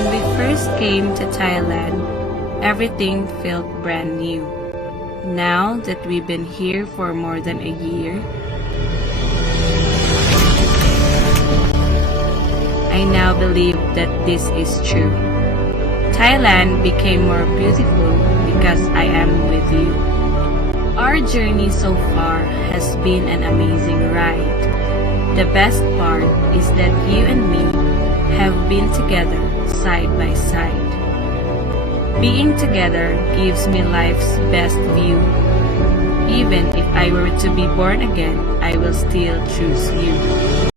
When we first came to Thailand, everything felt brand new. Now that we've been here for more than a year, I now believe that this is true. Thailand became more beautiful because I am with you. Our journey so far has been an amazing ride. The best part is that you and me have been together side by side. Being together gives me life's best view. Even if I were to be born again, I will still choose you.